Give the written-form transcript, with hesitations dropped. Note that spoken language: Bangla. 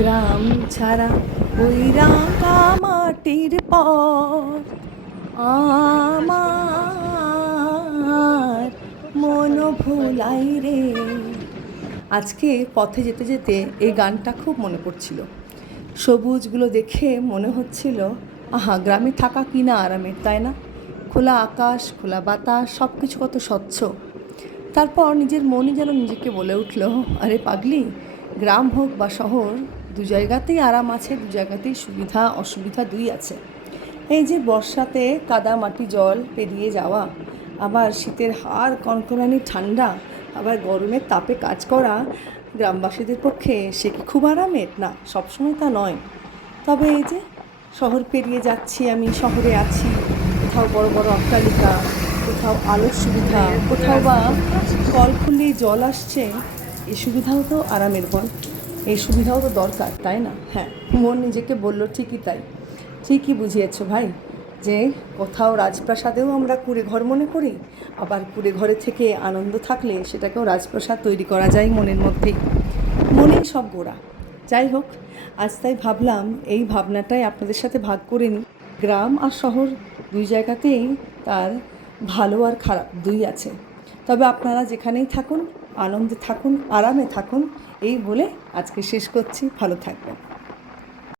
গ্রাম ছাড়া ওই রাঙা মাটির পর আমার মন ভুলাই রে। আজকে পথে যেতে যেতে এই গানটা খুব মনে পড়ছিল। সবুজগুলো দেখে মনে হচ্ছিল আহা, গ্রামে থাকা কি না আরামের, তাই না? খোলা আকাশ, খোলা বাতাস, সব কিছু কত স্বচ্ছ। তারপর নিজের মনই যেন নিজেকে বলে উঠল, আরে পাগলি, গ্রাম হোক বা শহর, দু জায়গাতেই আরাম আছে, দু জায়গাতেই সুবিধা অসুবিধা দুই আছে। এই যে বর্ষাতে কাদা মাটি জল পেরিয়ে যাওয়া, আবার শীতের হাড় কনকনানি ঠান্ডা, আবার গরমের তাপে কাজ করা, গ্রামবাসীদের পক্ষে সে কি খুব আরামের? না, সবসময় তা নয়। তবে এই যে শহর পেরিয়ে যাচ্ছি, আমি শহরে আছি, কোথাও বড় বড় অট্টালিকা, কোথাও আলোর সুবিধা, কোথাও বা কল খুললেই জল আসছে, এই সুবিধাও তো আরামের বল, এই সুবিধাও তো দরকার, তাই না? হ্যাঁ, মন নিজেকে বলল ঠিকই তাই। ঠিকই বুঝিয়েছো ভাই, যে কোথাও রাজপ্রাসাদেও আমরা কুঁড়ে ঘর মনে করি, আবার কুঁড়ে ঘরে থেকে আনন্দ থাকলে সেটাকেও রাজপ্রাসাদ তৈরি করা যায় মনের মধ্যেই। মনেই সব গোড়া। যাই হোক, আজ তাই ভাবলাম এই ভাবনাটাই আপনাদের সাথে ভাগ করে নিই। গ্রাম আর শহর দুই জায়গাতেই তার ভালো আর খারাপ দুই আছে। তবে আপনারা যেখানেই থাকুন, আনন্দে থাকুন, আরামে থাকুন, এই বলে আজকে শেষ করছি। ভালো থাকবেন।